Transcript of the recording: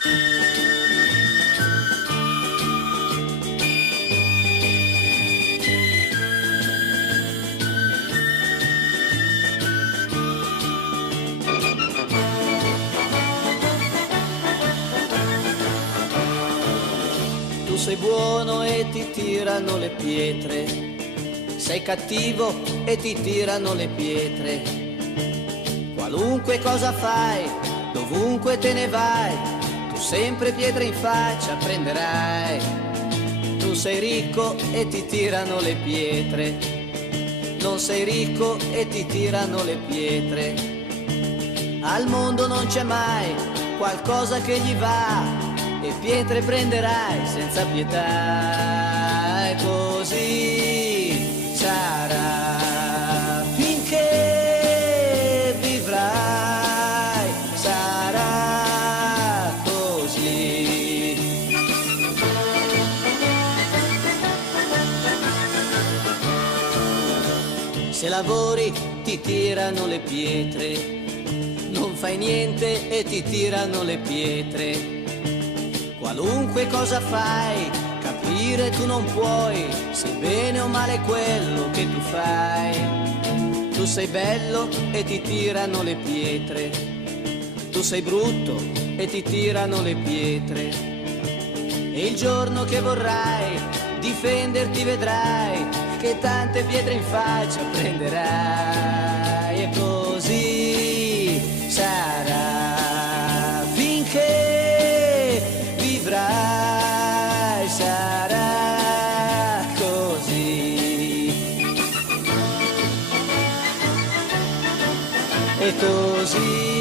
Tu sei buono e ti tirano le pietre, sei cattivo e ti tirano le pietre. Qualunque cosa fai, dovunque te ne vai, tu sempre pietre in faccia prenderai. Tu sei ricco e ti tirano le pietre, non sei ricco e ti tirano le pietre. Al mondo non c'è mai qualcosa che gli va, e pietre prenderai senza pietà. E così sarà finché vivrai, sarà così. Se lavori ti tirano le pietre, non fai niente e ti tirano le pietre. Qualunque cosa fai, capire tu non puoi se bene o male quello che tu fai. Tu sei bello e ti tirano le pietre, tu sei brutto e ti tirano le pietre. E il giorno che vorrai difenderti vedrai che tante pietre in faccia prenderai. E così sarà finché vivrai, sarà così. E così